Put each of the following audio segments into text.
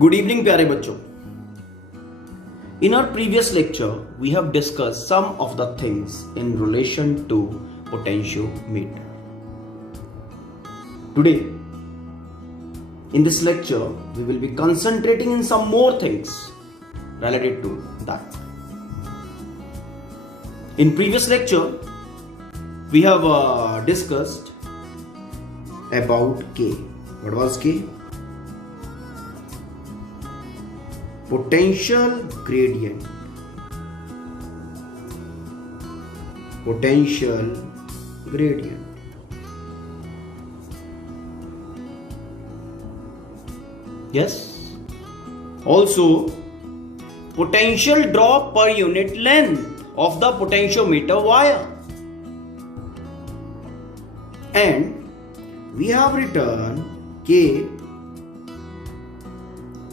Good evening, प्यारे बच्चों. In our previous lecture, we have discussed some of the things in relation to potentiometer. Today, in this lecture, we will be concentrating in some more things related to that. In previous lecture, we have discussed about K. What was K? Potential gradient. Potential gradient. Yes. Also, potential drop per unit length of the potentiometer wire. And we have written K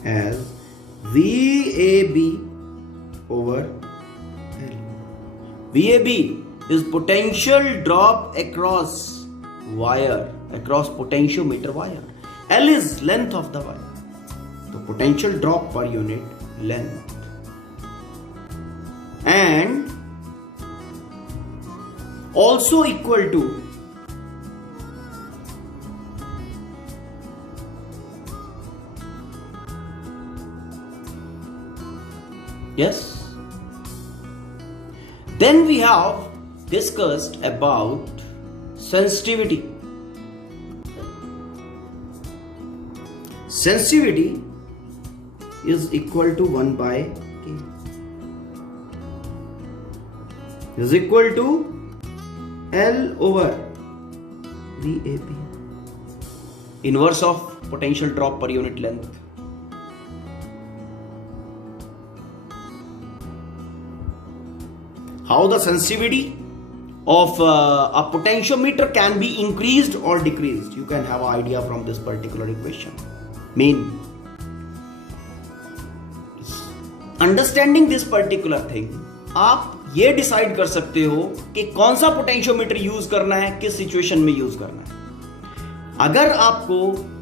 as VAB over L. VAB is potential drop across wire, across potentiometer wire. L is length of the wire. So potential drop per unit length. And also equal to yes. Then we have discussed about sensitivity. Sensitivity is equal to 1 by K. Is equal to L over VAB. Inverse of potential drop per unit length. How the sensitivity of a potentiometer can be increased or decreased. You can have an idea from this particular equation. Understanding this particular thing, आप ये decide कर सकते हो कि कौन सा potentiometer use करना है, किस सिचुएशन में यूज करना है. अगर आपको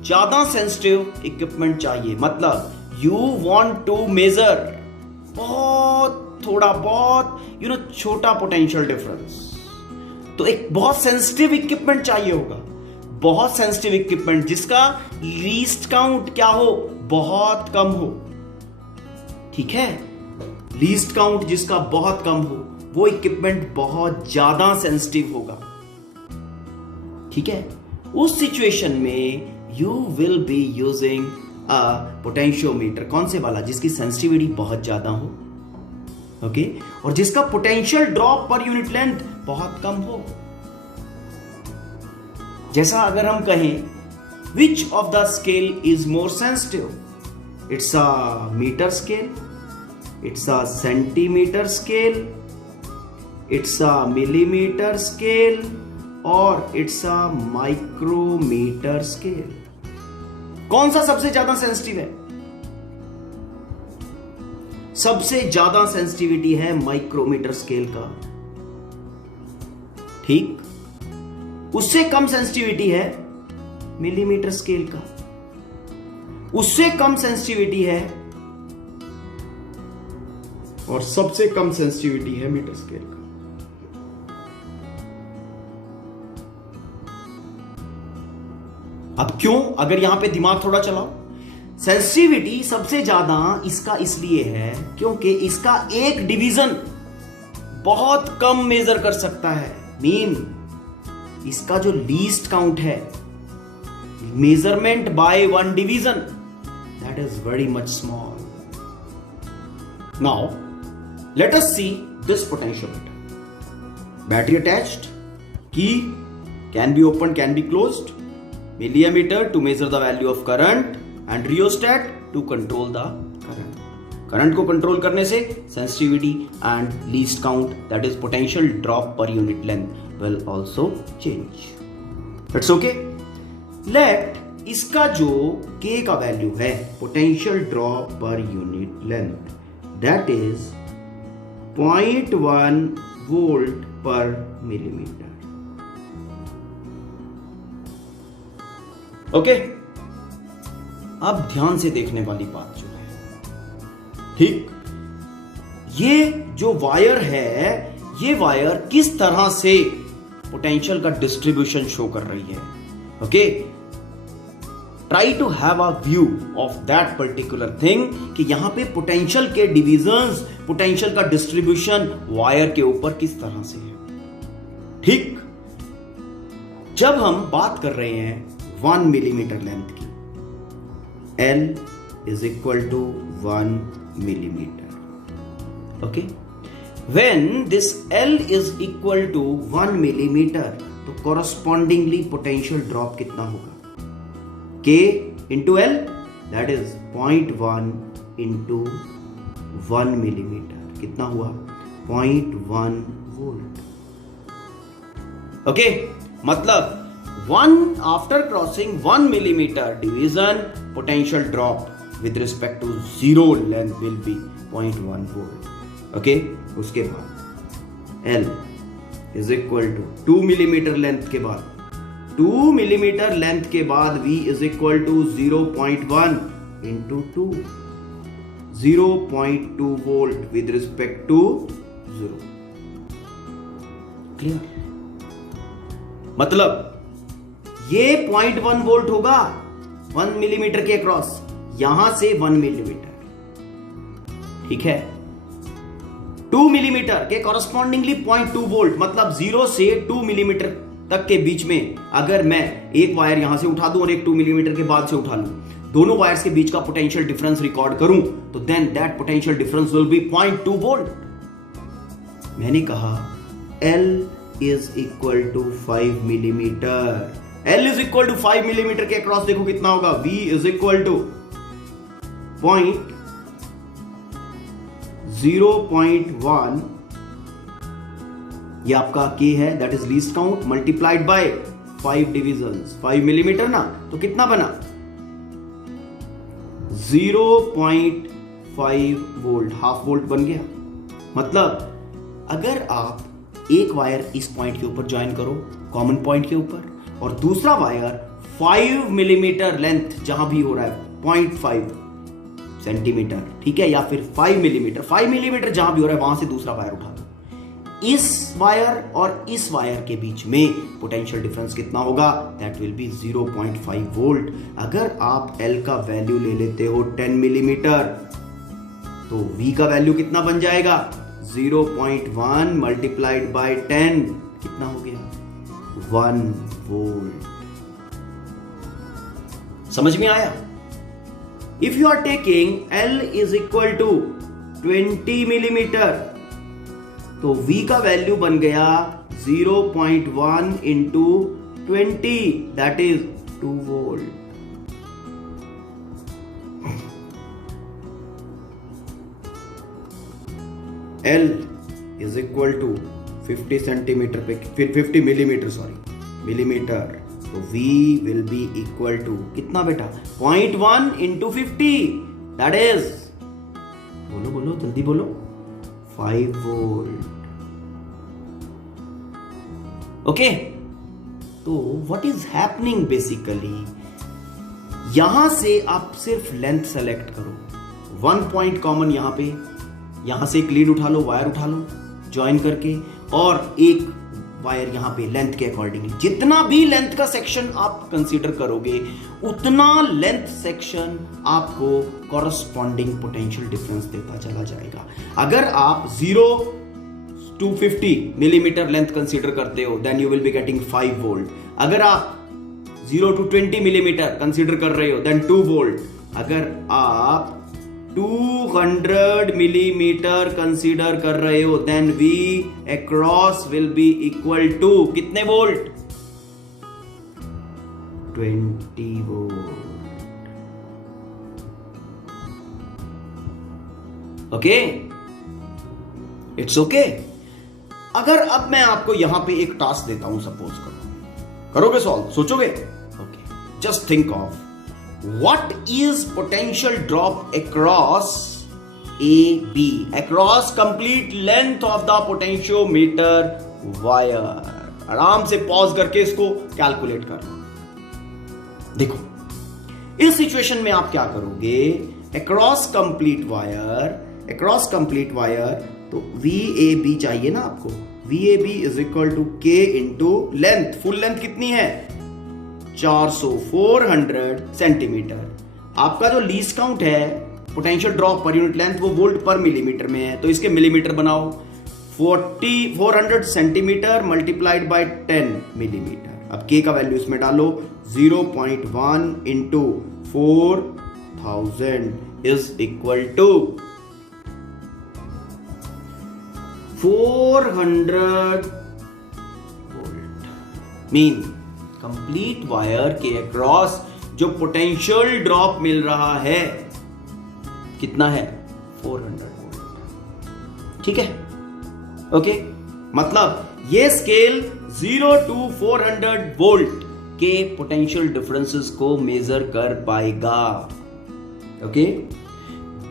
ज्यादा सेंसिटिव इक्विपमेंट चाहिए, मतलब यू वांट टू मेजर थोड़ा बहुत छोटा पोटेंशियल डिफरेंस, तो एक बहुत सेंसिटिव इक्विपमेंट चाहिए होगा. बहुत सेंसिटिव इक्विपमेंट जिसका लीस्ट काउंट क्या हो, बहुत कम हो. ठीक है, लीस्ट काउंट जिसका बहुत कम हो, वो इक्विपमेंट बहुत ज्यादा सेंसिटिव होगा. ठीक है, उस सिचुएशन में you will be using a potentiometer. कौन से वाला? जिसकी सेंसिटिविटी बहुत ज्यादा हो, ओके, और जिसका potential drop per unit length बहुत कम हो. जैसा अगर हम कहें which of the scale is more sensitive, it's a metre scale, it's a centimetre scale, it's a millimetre scale, और इट्स अ माइक्रोमीटर स्केल. कौन सा सबसे ज्यादा सेंसिटिव है? सबसे ज्यादा सेंसिटिविटी है माइक्रोमीटर स्केल का. ठीक, उससे कम सेंसिटिविटी है मिलीमीटर स्केल का, उससे कम सेंसिटिविटी है, और सबसे कम सेंसिटिविटी है मीटर स्केल का. अब क्यों? अगर यहां पे दिमाग थोड़ा चलाओ, सेंसिटिविटी सबसे ज्यादा इसका इसलिए है क्योंकि इसका एक डिवीजन बहुत कम मेजर कर सकता है. इसका जो लीस्ट काउंट है, measurement by one division, that is very much small. Now let us see this potentiometer. Battery attached, key can be open, can be closed, milliammeter to measure the value of current, and rheostat to control the current. Current को control करने से sensitivity and least count, that is potential drop per unit length, will also change. That's okay. Let इसका जो K का value है, potential drop per unit length, that is 0.1 volt per millimeter. Okay, अब ध्यान से देखने वाली बात जो है, ठीक, ये जो वायर है, ये वायर किस तरह से पोटेंशियल का डिस्ट्रीब्यूशन शो कर रही है। Okay, try to have a view of that particular thing कि यहां पे पोटेंशियल के डिविजन्स, पोटेंशियल का डिस्ट्रीब्यूशन वायर के ऊपर किस तरह से है। ठीक, जब हम बात कर रहे हैं 1 मिलीमीटर लेंथ की, L is equal to 1 millimeter. Okay, when this L is equal to 1 millimeter, तो correspondingly potential drop कितना होगा? K into L, that is 0.1 into 1 millimeter. कितना हुआ? 0.1 volt. Okay, मतलब 1 after crossing 1 millimeter division, potential drop with respect to zero length will be 0.1 volt. Okay, उसके बाद L is equal to 2 millimeter length के बाद 2 millimeter length के बाद V is equal to 0.1 into 2, 0.2 volt with respect to 0. Clear? मतलब ये 0.1 volt होगा 1 millimetre के अक्रॉस, यहां से 1 मिलीमीटर, ठीक है। 2 मिलीमीटर के कॉरस्पॉन्डिंगली 0.2 वोल्ट, मतलब 0 से 2 मिलीमीटर तक के बीच में अगर मैं एक वायर यहां से उठा दूं और एक 2 मिलीमीटर के बाद से उठा लूं, दोनों वायर्स के बीच का पोटेंशियल डिफरेंस रिकॉर्ड करूं, तो then that potential difference will be 0.2 volt. मैंने कहा L is equal to 5 millimetre, L is equal to 5 millimetre के अक्रॉस देखो कितना होगा, V is equal to 0.1, ये आपका K है, that is least count, multiplied by 5 divisions, 5 millimetre ना, तो कितना बना? 0.5 वोल्ट, हाफ वोल्ट बन गया। मतलब अगर आप एक वायर इस पॉइंट के ऊपर ज्वाइन करो, कॉमन पॉइंट के ऊपर, और दूसरा वायर 5 मिलीमीटर लेंथ जहां भी हो रहा है 0.5 सेंटीमीटर, ठीक है, या फिर 5 मिलीमीटर जहां भी हो रहा है वहां से दूसरा वायर उठा दो, इस वायर और इस वायर के बीच में पोटेंशियल डिफरेंस कितना होगा? That will be 0.5 volt. अगर आप L का वैल्यू ले लेते हो 10 मिलीमीटर, तो V का वैल्यू कितना बन जाएगा? 0.1 मल्टीप्लाइड बाय 10, कितना हो गया? 1 वोल्ट। समझ में आया? If you are taking L is equal to 20 millimetre, तो V का वैल्यू बन गया 0.1 into 20, that is 2 volt. L is equal to 50 centimetre पे, फिर 50 मिलीमीटर, सॉरी मिलीमीटर, तो V will be equal to कितना बेटा? 0.1 into 50, that is, बोलो बोलो जल्दी बोलो, 5 वोल्ट। ओके, तो व्हाट इज हैपनिंग बेसिकली, यहां से आप सिर्फ लेंथ सेलेक्ट करो, 1 पॉइंट कॉमन यहां से एक लीड उठा लो, वायर उठा लो ज्वाइन करके, और एक वायर यहां पे लेंथ के अकॉर्डिंगली, जितना भी लेंथ का सेक्शन आप कंसीडर करोगे उतना लेंथ सेक्शन आपको कॉरस्पॉन्डिंग पोटेंशियल डिफरेंस देता चला जाएगा। अगर आप 0 to 50 मिलीमीटर लेंथ कंसीडर करते हो, then you will be getting 5 volt. अगर आप 0 to 20 मिलीमीटर कंसीडर कर रहे हो, देन 2 वोल्ट। अगर आप 200 मिलीमीटर कंसीडर कर रहे हो, then V across will be equal to कितने volt? 20 volt. Okay, it's okay. अगर अब मैं आपको यहां पे एक टास्क देता हूं, सपोज करो, करोगे सॉल्व, सोचोगे? Okay, just think of what is potential drop across AB, across complete length of the potentiometer wire। आराम से पॉज करके इसको कैलकुलेट कर लो। देखो, इस सिचुएशन में आप क्या करोगे, अक्रॉस कंप्लीट वायर, तो VAB चाहिए ना आपको, VAB is equal to K into length, full length कितनी है 400 सेंटीमीटर। आपका जो लीस्ट काउंट है potential drop per unit length वो वोल्ट पर मिलीमीटर में है, तो इसके मिलीमीटर बनाओ, 400 सेंटीमीटर मल्टीप्लाइड बाय 10 मिलीमीटर। अब K का वैल्यू इसमें डालो, 0.1 into 4000 is equal to 400 volt. Mean complete wire के अक्रॉस जो पोटेंशियल ड्रॉप मिल रहा है कितना है 400 वोल्ट। ठीक है, ओके, मतलब ये स्केल 0 to 400 वोल्ट के पोटेंशियल डिफरेंसेस को मेजर कर पाएगा। Okay,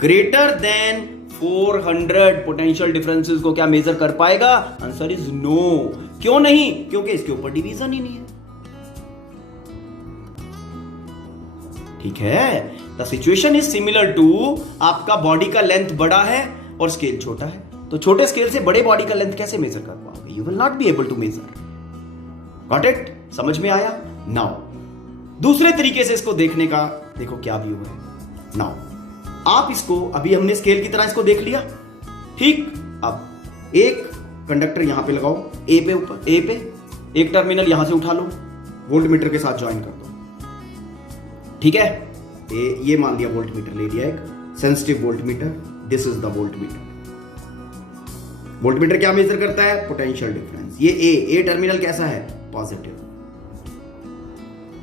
greater than 400 potential differences को क्या मेजर कर पाएगा? Answer is no. क्यों नहीं? क्योंकि इसके ऊपर डिवीजन ही नहीं है। ठीक है, the situation is similar to, आपका बॉडी का लेंथ बड़ा है और स्केल छोटा है, तो छोटे स्केल से बड़े बॉडी का लेंथ कैसे मेजर कर पाओगे? You will not be able to measure. Got it? समझ में आया? नाउ दूसरे तरीके से इसको देखने का देखो क्या व्यू है। नाउ आप इसको, अभी हमने स्केल की तरह इसको देख लिया, ठीक। अब एक कंडक्टर यहां पे लगाओ, ए पे, ऊपर ए पे, एक टर्मिनल यहां से उठा लो, वोल्ट मीटर के साथ ज्वाइन कर दो। ठीक है, ये मान लिया वोल्ट मीटर ले लिया, एक sensitive volt meter, this is the volt meter. Volt meter क्या मेजर करता है? Potential difference. ये ए टर्मिनल कैसा है? पॉजिटिव,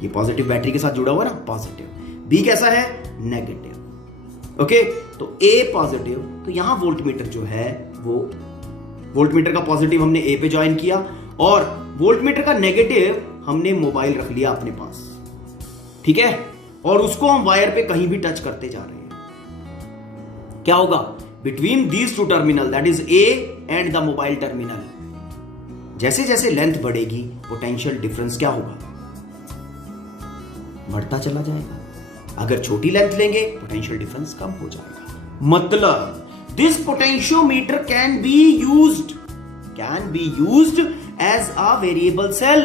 ये पॉजिटिव बैटरी के साथ जुड़ा हुआ ना, पॉजिटिव। बी कैसा है? नेगेटिव। ओके, तो ए पॉजिटिव, तो यहां वोल्ट मीटर जो है वो, वोल्ट मीटर का पॉजिटिव हमने ए पे ज्वाइन किया और वोल्ट मीटर का नेगेटिव हमने मोबाइल रख लिया अपने पास। ठीक है, और उसको हम वायर पे कहीं भी टच करते जा रहे हैं। क्या होगा? Between these two terminal, that is A and the mobile terminal, जैसे जैसे लेंथ बढ़ेगी पोटेंशियल डिफरेंस क्या होगा? बढ़ता चला जाएगा। अगर छोटी लेंथ लेंगे पोटेंशियल डिफरेंस कम हो जाएगा। मतलब this potentiometer can be used as a variable cell.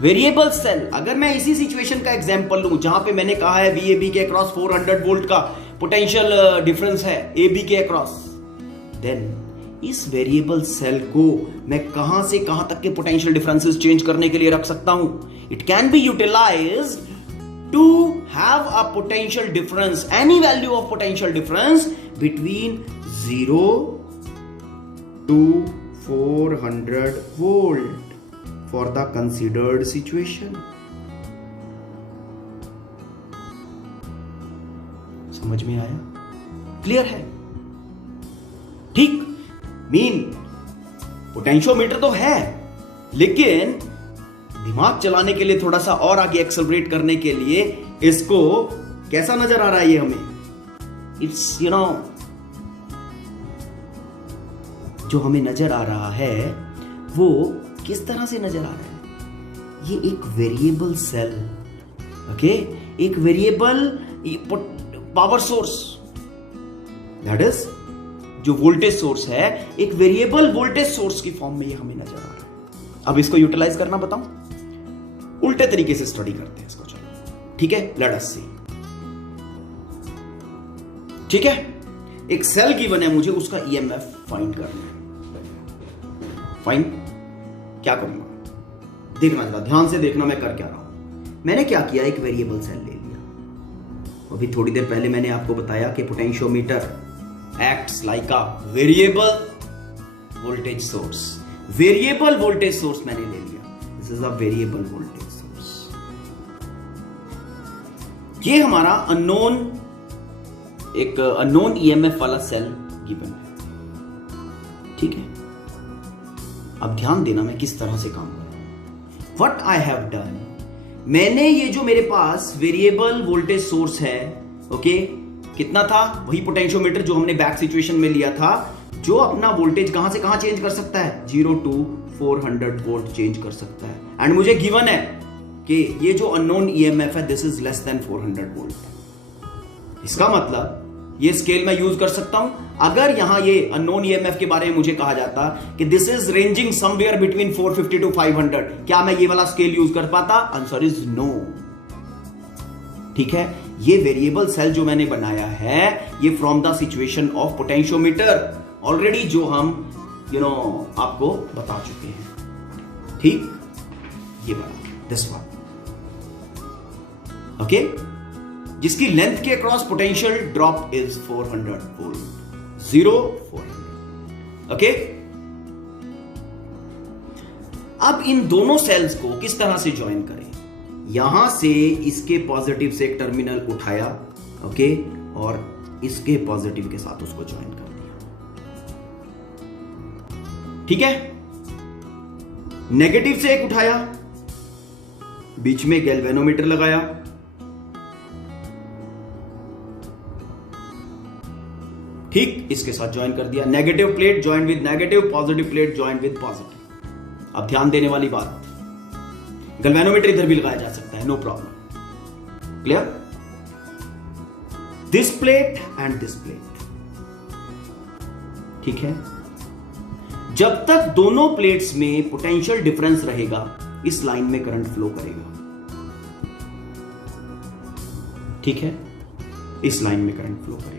Variable cell, अगर मैं इसी सिचुएशन का एग्जांपल लूं जहां पे मैंने कहा है VAB के अक्रॉस 400 वोल्ट का पोटेंशियल डिफरेंस है AB के अक्रॉस, देन इस वेरिएबल सेल को मैं कहां से कहां तक के पोटेंशियल डिफरेंसेस चेंज करने के लिए रख सकता हूं? It can be utilised to have a potential difference, any value of potential difference between 0 to 400 volt for the considered situation. समझ में आया? क्लियर है? ठीक, मीन पोटेंशियोमीटर तो है, लेकिन दिमाग चलाने के लिए थोड़ा सा और आगे एक्सेलरेट करने के लिए इसको कैसा नजर आ रहा है ये हमें? इट्स जो हमें नजर आ रहा है वो किस तरह से नजर आ रहा है? ये एक वेरिएबल सेल, ओके, एक variable power source, that is जो वोल्टेज सोर्स है, एक वेरिएबल वोल्टेज सोर्स की फॉर्म में ये हमें नजर आ रहा है। अब इसको यूटिलाइज करना बताऊं? उल्टे तरीके से स्टडी करते हैं इसको, चलो। ठीक है, लेट अस सी। ठीक है, एक सेल गिवन है, मुझे उसका EMF फाइंड करना है। फाइन, क्या करूंगा? देखना जरा, ध्यान से देखना मैं कर क्या रहा हूं। मैंने क्या किया? एक वेरिएबल सेल ले लिया। अभी थोड़ी देर पहले मैंने आपको बताया कि potentiometer acts like a variable voltage source. Variable voltage source मैंने ले लिया, this is a variable voltage source. ये हमारा अननोन, एक अननोन EMF वाला सेल गिवन है। ठीक है, अब ध्यान देना मैं किस तरह से काम कर रहा हूं। व्हाट आई हैव डन, मैंने ये जो मेरे पास वेरिएबल वोल्टेज सोर्स है, ओके, कितना था? वही पोटेंशियोमीटर जो हमने बैक सिचुएशन में लिया था, जो अपना वोल्टेज कहां से कहां चेंज कर सकता है? 0 to 400 वोल्ट चेंज कर सकता है। एंड मुझे गिवन है कि ये जो अननोन ईएमएफ है this is less than 400 volt. इसका मतलब ये स्केल मैं यूज कर सकता हूं। अगर यहां ये अननोन ईएमएफ के बारे में मुझे कहा जाता कि this is ranging somewhere between 450 to 500, क्या मैं ये वाला स्केल यूज कर पाता? Answer is no. ठीक है, ये वेरिएबल सेल जो मैंने बनाया है ये from the situation of potentiometer already जो हम आपको बता चुके हैं। ठीक, ये वाला दिस वन, ओके, जिसकी लेंथ के across potential drop is 400 volt, 400, okay. अब इन दोनों सेल्स को किस तरह से ज्वाइन करें? यहां से इसके पॉजिटिव से एक टर्मिनल उठाया, ओके, और इसके पॉजिटिव के साथ उसको ज्वाइन कर दिया। ठीक है, नेगेटिव से एक उठाया, बीच में गैल्वेनोमीटर लगाया, ठीक, इसके साथ ज्वाइन कर दिया। Negative plate join with negative, positive plate join with positive. अब ध्यान देने वाली बात, गैल्वेनोमीटर इधर भी लगाया जा सकता है, no problem, clear? This plate and this plate, ठीक है। जब तक दोनों प्लेट्स में पोटेंशियल डिफरेंस रहेगा इस लाइन में करंट फ्लो करेगा। ठीक है, इस लाइन में करंट फ्लो करेगा,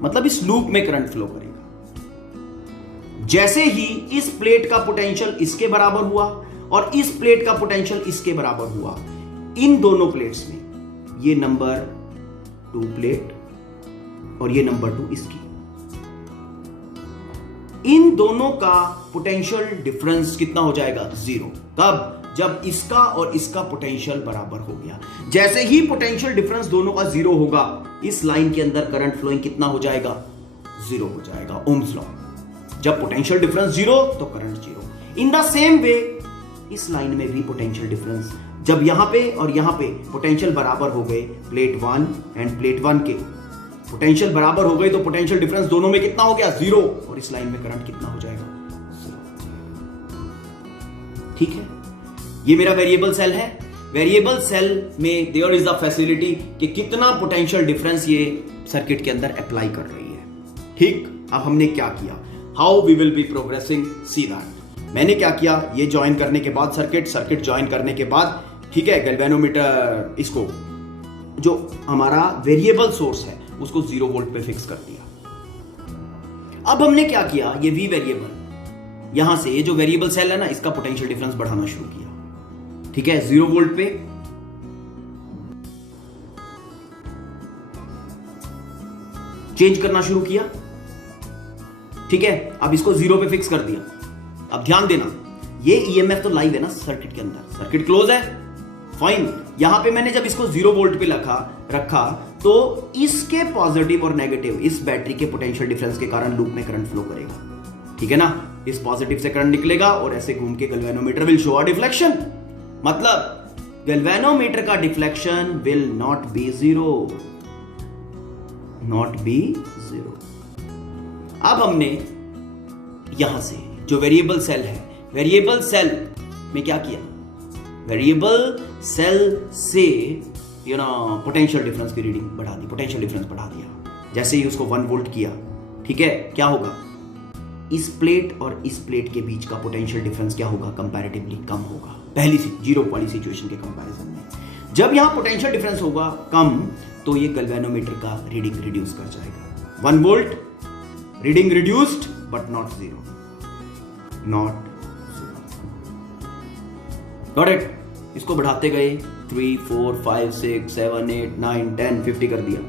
मतलब इस लूप में करंट फ्लो करेगा। जैसे ही इस प्लेट का पोटेंशियल इसके बराबर हुआ और इस प्लेट का पोटेंशियल इसके बराबर हुआ, इन दोनों प्लेट्स में ये नंबर 2 प्लेट और ये नंबर 2 इसकी, इन दोनों का पोटेंशियल डिफरेंस कितना हो जाएगा? 0। तब जब इसका और इसका पोटेंशियल बराबर हो गया। जैसे ही पोटेंशियल डिफरेंस दोनों का 0 होगा, इस लाइन के अंदर करंट फ्लोइंग कितना हो जाएगा? 0 हो जाएगा, ओम्स लॉ। जब पोटेंशियल डिफरेंस 0 तो current 0। In the same way इस लाइन में भी पोटेंशियल डिफरेंस, जब यहां पे और यहां पे पोटेंशियल बराबर हो गए, प्लेट 1 एंड प्लेट 1 के पोटेंशियल बराबर हो गए, तो पोटेंशियल डिफरेंस दोनों में कितना हो गया? 0। और इस लाइन में करंट कितना हो जाएगा? 0। ठीक है, ये मेरा वेरिएबल सेल है। वेरिएबल सेल में देयर इज द फैसिलिटी कि कितना पोटेंशियल डिफरेंस ये सर्किट के अंदर अप्लाई कर रही है। ठीक, अब हमने क्या किया? How we will be progressing, see that. मैंने क्या किया? ये ज्वाइन करने के बाद सर्किट ज्वाइन करने के बाद, ठीक है, गैल्वेनोमीटर इसको जो हमारा वेरिएबल सोर्स है उसको 0 वोल्ट पे फिक्स कर दिया। अब हमने क्या किया? ये V वेरिएबल, यहां से ये जो वेरिएबल सेल है ना, इसका पोटेंशियल डिफरेंस बढ़ाना शुरू किया। ठीक है, 0 वोल्ट पे चेंज करना शुरू किया। ठीक है, अब इसको 0 पे फिक्स कर दिया। अब ध्यान देना, ये ईएमएफ तो लाइव है ना सर्किट के अंदर, सर्किट क्लोज है, फाइन। यहां पे मैंने जब इसको 0 वोल्ट पे रखा तो इसके पॉजिटिव और नेगेटिव, इस बैटरी के पोटेंशियल डिफरेंस के कारण लूप में करंट फ्लो करेगा। ठीक है ना, इस पॉजिटिव से करंट निकलेगा और ऐसे घूम के galvanometer will show a deflection. मतलब गैल्वेनोमीटर का deflection will not B 0, not be 0। अब हमने यहां से जो वेरिएबल सेल है, वेरिएबल सेल में क्या किया? वेरिएबल सेल से पोटेंशियल डिफरेंस की रीडिंग बढ़ा दी, पोटेंशियल डिफरेंस बढ़ा दिया। जैसे ही उसको 1 वोल्ट किया, ठीक है, क्या होगा? इस प्लेट और इस प्लेट के बीच का पोटेंशियल डिफरेंस क्या होगा? कंपैरेटिवली कम होगा, पहली 0 वाली सिचुएशन के कंपैरिजन में। जब यहां पोटेंशियल डिफरेंस होगा कम, तो ये गैल्वेनोमीटर का रीडिंग रिड्यूस कर जाएगा। 1 volt reading reduced but not 0, not 0। Got it? इसको बढ़ाते गए, 3, 4, 5, 6, 7, 8, 9, 10, 50 कर दिया।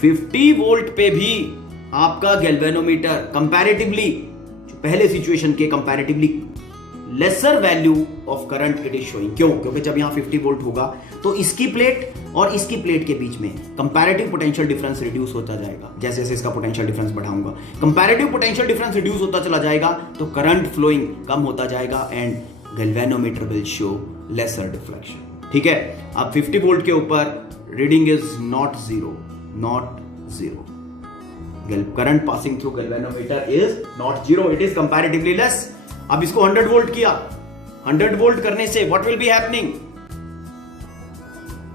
50 वोल्ट पे भी आपका गैल्वेनोमीटर कंपैरेटिवली, जो पहले सिचुएशन के comparatively lesser value of current it is showing. क्यों? क्योंकि जब यहां 50 वोल्ट होगा तो इसकी प्लेट और इसकी प्लेट के बीच में कंपैरेटिव पोटेंशियल डिफरेंस रिड्यूस होता जाएगा। जैसे जैसे इसका पोटेंशियल डिफरेंस बढ़ाऊंगा, कंपैरेटिव पोटेंशियल डिफरेंस रिड्यूस होता चला जाएगा, तो करंट फ्लोइंग कम होता जाएगा and galvanometer will show lesser deflection. ठीक है, अब 50 वोल्ट के ऊपर reading is not 0, not 0। Current passing through galvanometer is not 0, it is comparatively less. अब इसको 100 वोल्ट किया, 100 वोल्ट करने से व्हाट विल बी हैपनिंग,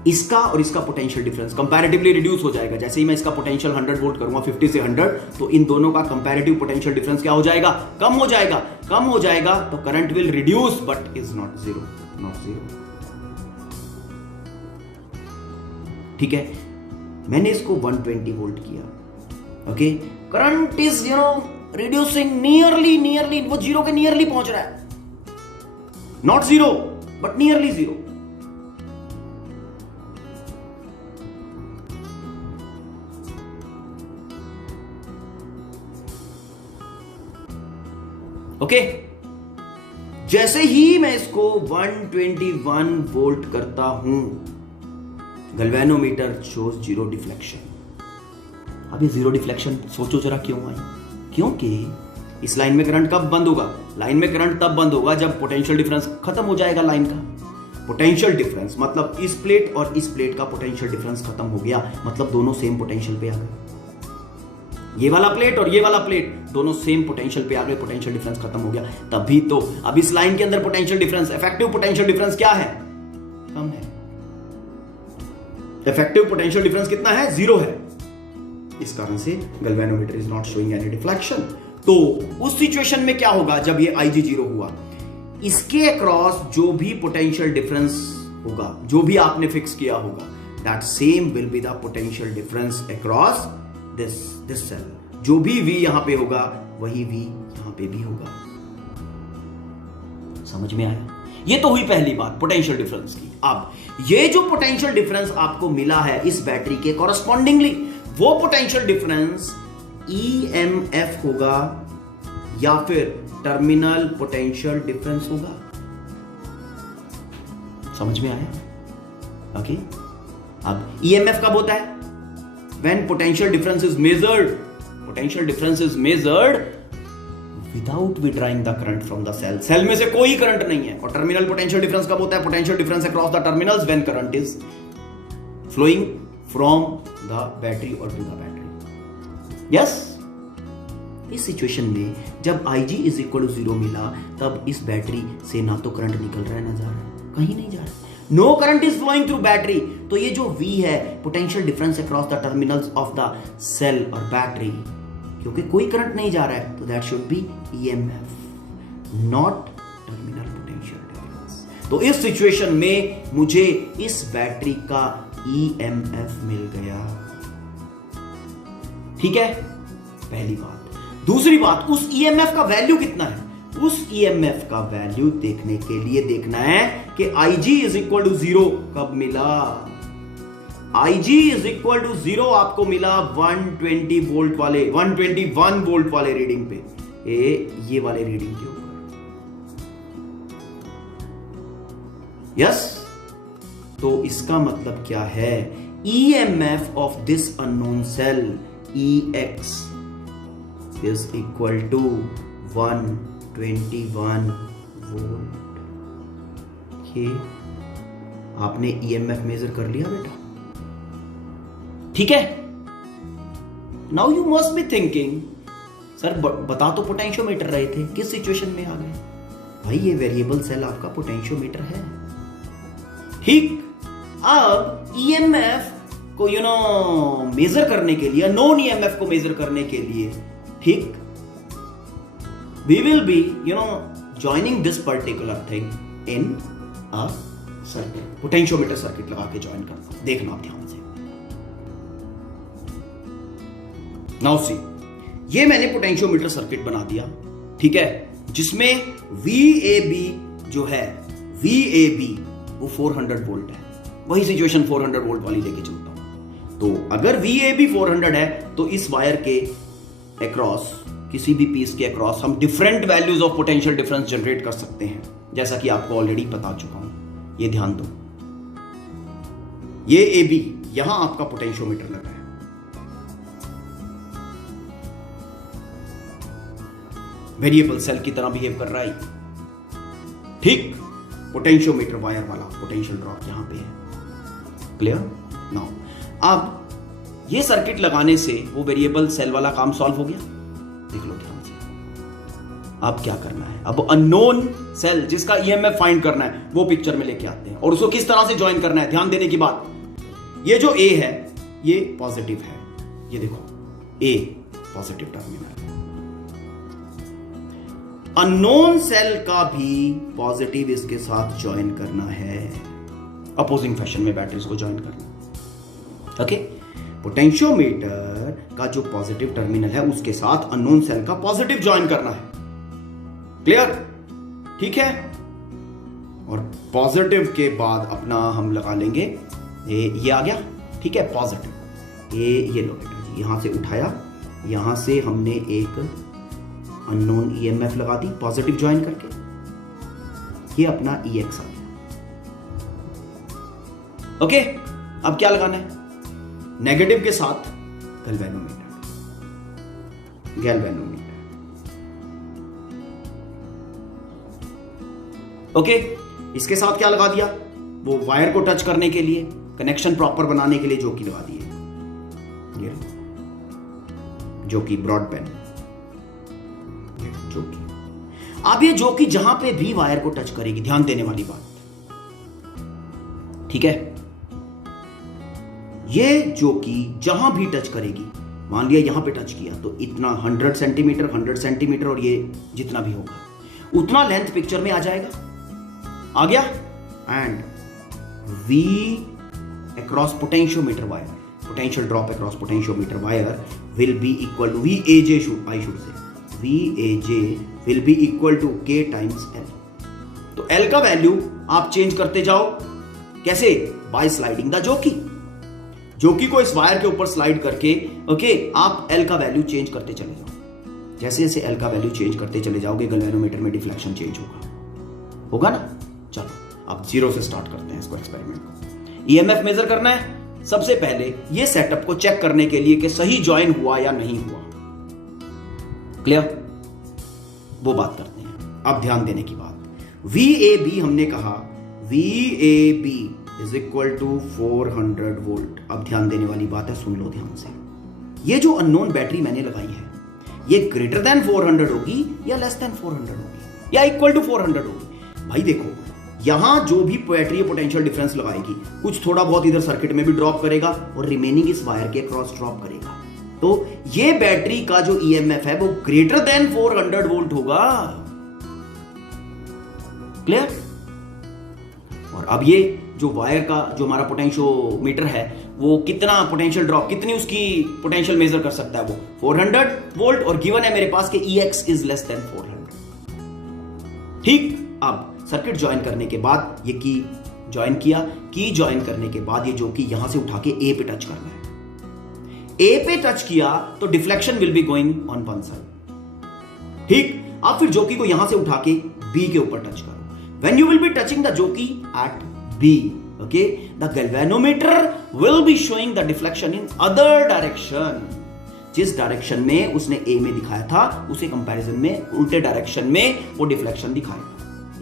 इसका और इसका पोटेंशियल डिफरेंस कंपैरेटिवली रिड्यूस हो जाएगा। जैसे ही मैं इसका पोटेंशियल 100 वोल्ट करूंगा 50 से 100, तो इन दोनों का कंपैरेटिव पोटेंशियल डिफरेंस क्या हो जाएगा, कम हो जाएगा। कम हो जाएगा तो current will reduce but is not zero, not zero. ठीक है, मैंने इसको 120 वोल्ट किया, okay, current is reducing nearly, वो जीरो के नियरली पहुंच रहा है, not zero but nearly zero. Okay, जैसे ही मैं इसको 121 वोल्ट करता हूं, गैल्वेनोमीटर शोज जीरो डिफ्लेक्शन। अब ये जीरो डिफ्लेक्शन सोचो जरा क्यों आई, क्योंकि इस लाइन में करंट कब बंद होगा, लाइन में करंट तब बंद होगा जब पोटेंशियल डिफरेंस खत्म हो जाएगा लाइन का। पोटेंशियल डिफरेंस मतलब इस प्लेट और इस प्लेट का पोटेंशियल डिफरेंस खत्म हो गया, मतलब दोनों सेम पोटेंशियल पे आ गए। ये वाला प्लेट और ये वाला प्लेट दोनों सेम पोटेंशियल पे आ गए, पोटेंशियल डिफरेंस खत्म हो गया। तभी तो अब इस लाइन के अंदर potential difference, effective potential difference क्या है, कम है। इफेक्टिव पोटेंशियल डिफरेंस कितना है, जीरो है। इस कारण से galvanometer is not showing any deflection. तो उस सिचुएशन में क्या होगा, जब ये IG जीरो हुआ, इसके अक्रॉस जो भी पोटेंशियल डिफरेंस होगा, जो भी आपने फिक्स किया होगा, that same will be the potential difference across this cell. जो भी V यहां पे होगा वही V यहां पे भी होगा। समझ में आया? ये तो हुई पहली बात पोटेंशियल डिफरेंस की। अब ये जो पोटेंशियल डिफरेंस आपको मिला है इस बैटरी के कॉरस्पॉन्डिंगली, वो पोटेंशियल डिफरेंस EMF होगा या फिर टर्मिनल पोटेंशियल डिफरेंस होगा। समझ में आया? ओके, अब EMF कब होता है, when potential difference is measured, potential difference is measured without withdrawing the current from the cell। Cell में से कोई करंट नहीं है। और टर्मिनल पोटेंशियल डिफरेंस कब होता है, potential difference across the terminals when current is flowing from the battery or to the battery। yes, इस सिचुएशन में जब IG इज इक्वल टू 0 मिला, तब इस बैटरी से ना तो करंट निकल रहा है ना जा रहा है, कहीं नहीं जा रहा है। No current is flowing through battery. तो ये जो V है, potential difference across the terminals of the cell और बैटरी, क्योंकि कोई करंट नहीं जा रहा है, तो that should be EMF, not terminal potential difference. तो इस सिचुएशन में मुझे इस बैटरी का EMF मिल गया। ठीक है, पहली बात। दूसरी बात, उस EMF का वैल्यू कितना है, उस EMF का वैल्यू देखने के लिए देखना है कि IG इज इक्वल टू 0 कब मिला। IG इज इक्वल टू 0 आपको मिला 121 वोल्ट वाले रीडिंग पे, ये वाले रीडिंग के ऊपर। यस, तो इसका मतलब क्या है, EMF of this unknown cell EX is equal to 121 volt. ये आपने EMF मेजर कर लिया बेटा, ठीक है। Now you must be thinking, sir बता तो पोटेंशियोमीटर रहे थे, किस सिचुएशन में आ गए? भाई ये वेरिएबल सेल आपका पोटेंशियोमीटर है, ठीक। अब EMF को मेजर करने के लिए, नॉन EMF को मेजर करने के लिए, ठीक, we will be joining this particular thing in a circuit, potentiometer circuit लगा के ज्वाइन करता हूं, देखना आप ध्यान से। नाउ सी, ये मैंने पोटेंशियोमीटर सर्किट बना दिया, ठीक है, जिसमें VAB जो है, VAB वो 400 वोल्ट है। वही सिचुएशन 400 वोल्ट वाली लेके चलता हूं। तो अगर VAB 400 है, तो इस वायर के अक्रॉस, किसी भी पीस के अक्रॉस हम different values of potential difference generate कर सकते हैं, जैसा कि आपको ऑलरेडी बता चुका हूं। ये ध्यान दो, ये AB, यहां आपका पोटेंशियोमीटर लगा है, वेरिएबल सेल की तरह बिहेव कर रहा है, ठीक। पोटेंशियोमीटर वायर वाला पोटेंशियल ड्रॉप यहां पे है, क्लियर। नाउ अब ये सर्किट लगाने से वो वेरिएबल सेल वाला काम सॉल्व हो गया, देख लो ध्यान से। अब क्या करना है, अब अननोन सेल जिसका ईएमएफ फाइंड करना है वो पिक्चर में लेके आते हैं और उसको किस तरह से ज्वाइन करना है ध्यान देने की बात। ये जो ए है ये पॉजिटिव है, ये देखो ए पॉजिटिव टर्मिनल। अननोन सेल का भी पॉजिटिव इसके साथ ज्वाइन करना है, अपोजिंग फैशन में बैटरीज को ज्वाइन करना। ओके, पोटेंशियोमीटर का जो पॉजिटिव टर्मिनल है उसके साथ अननोन सेल का पॉजिटिव ज्वाइन करना है। क्लियर? ठीक है। और पॉजिटिव के बाद अपना हम लगा लेंगे ये आ गया, ठीक है, पॉजिटिव। ये लो बेटा जी, यहां से उठाया, यहां से हमने एक अननोन ईएमएफ लगा दी पॉजिटिव ज्वाइन करके, ये अपना EX आ गया। ओके, अब क्या लगाना है? नेगेटिव के साथ गैल्वेनोमीटर। ओके, इसके साथ क्या लगा दिया? वो वायर को टच करने के लिए, कनेक्शन प्रॉपर बनाने के लिए जोकी लगा दिए, ये जोकी ब्रॉडबैंड जोकी। अब ये जोकी जहां पे भी वायर को टच करेगी, ध्यान देने वाली बात, ठीक है, ये जोकी जहां भी टच करेगी, मान लिया यहां पे टच किया तो इतना 100 सेंटीमीटर और ये जितना भी होगा उतना लेंथ पिक्चर में आ जाएगा, आ गया। And V across potentiometer wire, potential drop across potentiometer wire will be equal to VAJ, I should say VAJ will be equal to K times L। तो L का वैल्यू आप चेंज करते जाओ, कैसे? Bye sliding the जोकी को इस wire के ऊपर स्लाइड करके, ओके, आप L का वैल्यू चेंज करते चले जाओ। जैसे जैसे L का वैल्यू चेंज करते चले जाओगे गैल्वेनोमीटर में डिफ्लेक्शन चेंज होगा ना। चलो अब 0 से स्टार्ट करते हैं इसको, एक्सपेरिमेंट को। ईएमएफ मेजर करना है। सबसे पहले ये सेटअप को चेक करने के लिए कि सही ज्वाइन हुआ या नहीं हुआ। क्लियर? वो बात करते हैं। अब ध्यान देने की बात, VAB हमने कहा VAB is equal to 400 volt. अब ध्यान देने वाली बात है, सुन लो ध्यान से। ये जो अननोन बैटरी मैंने लगाई है ये ग्रेटर देन 400 होगी या लेस देन 400 होगी या इक्वल टू 400 होगी? भाई देखो, यहां जो भी बैटरी पोटेंशियल डिफरेंस लगाएगी कुछ थोड़ा बहुत इधर सर्किट में भी ड्रॉप करेगा और रिमेनिंग इस वायर के क्रॉस ड्रॉप करेगा। तो ये बैटरी का जो ईएमएफ है वो ग्रेटर देन 400 वोल्ट होगा। क्लियर? और अब ये जो वायर का जो हमारा पोटेंशियोमीटर है वो कितना पोटेंशियल ड्रॉप, कितनी उसकी पोटेंशियल मेजर कर सकता है? वो 400 वोल्ट, और गिवन है मेरे पास कि EX इज लेस देन 400। ठीक, अब सर्किट ज्वाइन करने के बाद ये की ज्वाइन किया, की ज्वाइन करने के बाद ये जो कि यहां से उठा के ए पे टच करना है। ए पे टच किया तो deflection will be going on one side. ठीक, अब फिर जोकी को यहां से उठा के बी के ऊपर टच करो। When you will be touching the jockey at B, okay, the galvanometer will be showing the deflection in other direction. जिस डायरेक्शन में उसने ए में दिखाया था उसे कंपैरिजन में उल्टे डायरेक्शन में वो डिफ्लेक्शन दिखाएगा।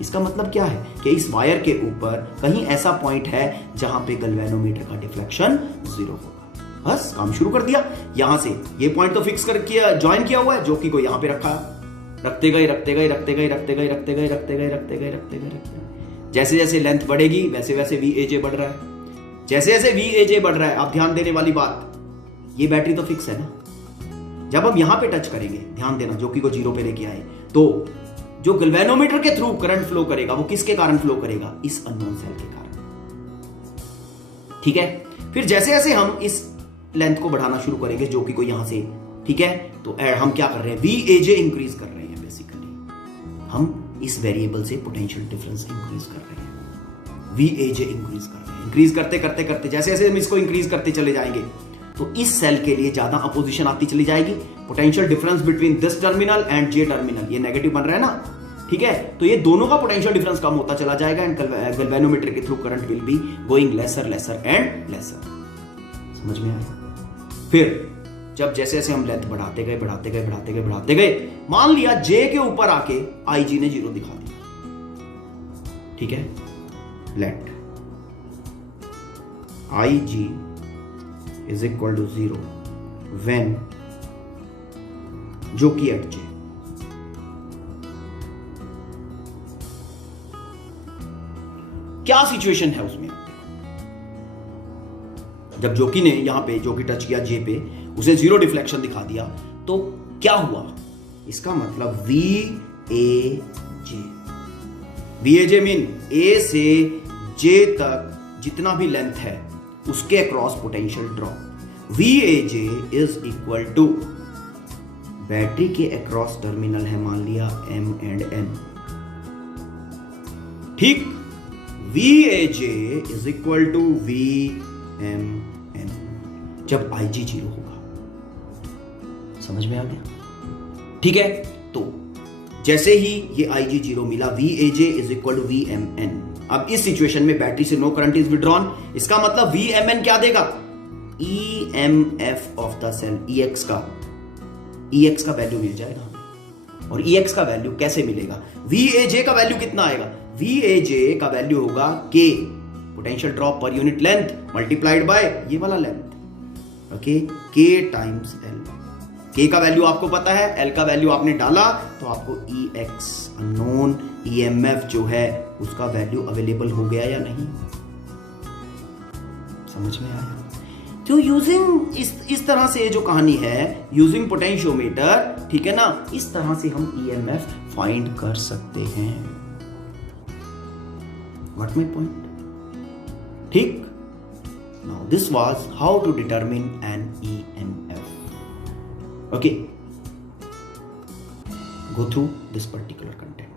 इसका मतलब क्या है कि इस वायर के ऊपर कहीं ऐसा पॉइंट है जहां पे गैल्वेनोमीटर का डिफ्लेक्शन 0 होगा। बस काम शुरू कर दिया। यहां से ये पॉइंट तो फिक्स कर किया, ज्वाइन किया हुआ है, जोकी को यहां पे रखा, रखते गए जैसे जैसे लेंथ बढ़ेगी वैसे वैसे VAJ बढ़ रहा है, जैसे जैसे VAJ बढ़ रहा है। आप ध्यान देने वाली बात, ये बैटरी तो फिक्स है ना। जब हम यहां पे टच करेंगे, ध्यान देना, जोकी को 0 पे लेके आए तो जो गैल्वेनोमीटर के थ्रू करंट फ्लो करेगा वो किसके कारण फ्लो करेगा? इस अननोन सेल के कारण। ठीक है, फिर जैसे जैसे हम इस लेंथ को बढ़ाना शुरू करेंगे जोकी को यहां से, ठीक है, तो हम क्या कर रहे हैं? VAJ इंक्रीज कर रहे हैं। बेसिकली हम इस वेरिएबल से पोटेंशियल डिफरेंस इंक्रीज कर रहे हैं, VAJ इंक्रीज कर रहे हैं। इंक्रीज करते करते करते जैसे जैसे हम इसको इंक्रीज करते चले जाएंगे तो इस सेल के लिए ज्यादा अपोजिशन आती चली जाएगी। Potential difference between this terminal and J terminal, ये नेगेटिव बन रहा है ना, ठीक है, तो ये दोनों का पोटेंशियल डिफरेंस कम होता चला जाएगा एंड गैल्वेनोमीटर के through current will be going lesser and lesser. समझ में आया? फिर जब जैसे जैसे हम लेंथ बढ़ाते गए, मान लिया J के ऊपर आके IG ने 0 दिखा दिया। ठीक है, late IG is equal to 0 when जो कि एट J। क्या सिचुएशन है उसमें। जब जॉकी ने यहां पे जॉकी टच किया जे पे, उसे जीरो डिफ्लेक्शन दिखा दिया, तो क्या हुआ, इसका मतलब वी ए जे मीन ए से जे तक जितना भी लेंथ है उसके across potential drop. V A J is equal to, battery के अक्रॉस टर्मिनल है मान लिया एम एंड एन, ठीक। V A J is equal to V M N जब आई जी 0 होगा। समझ में आ गया, ठीक है। तो जैसे ही ये आई जी 0 मिला, V A J is equal to V M N. अब इस सिचुएशन में बैटरी से नो करंट इज विड्रॉन, इसका मतलब वी एम एन क्या देगा, E M F of the cell, E X का वैल्यू मिल जाएगा। और ई एक्स का वैल्यू कैसे मिलेगा, वी ए जे का वैल्यू कितना आएगा, वी ए जे का वैल्यू होगा के, potential drop per unit length multiplied by ये वाला लेंथ, ओके, के टाइम्स एल। के का वैल्यू आपको पता है, एल का वैल्यू आपने डाला तो आपको E X unknown E M F जो है उसका वैल्यू अवेलेबल हो गया या नहीं। समझ में आया। तो यूजिंग इस तरह से ये जो कहानी है, यूजिंग पोटेंशियोमीटर, ठीक है ना, इस तरह से हम ई एम एफ फाइंड कर सकते हैं। व्हाट माय पॉइंट, ठीक। Now this was how to determine an E M F. Okay, go through this particular content.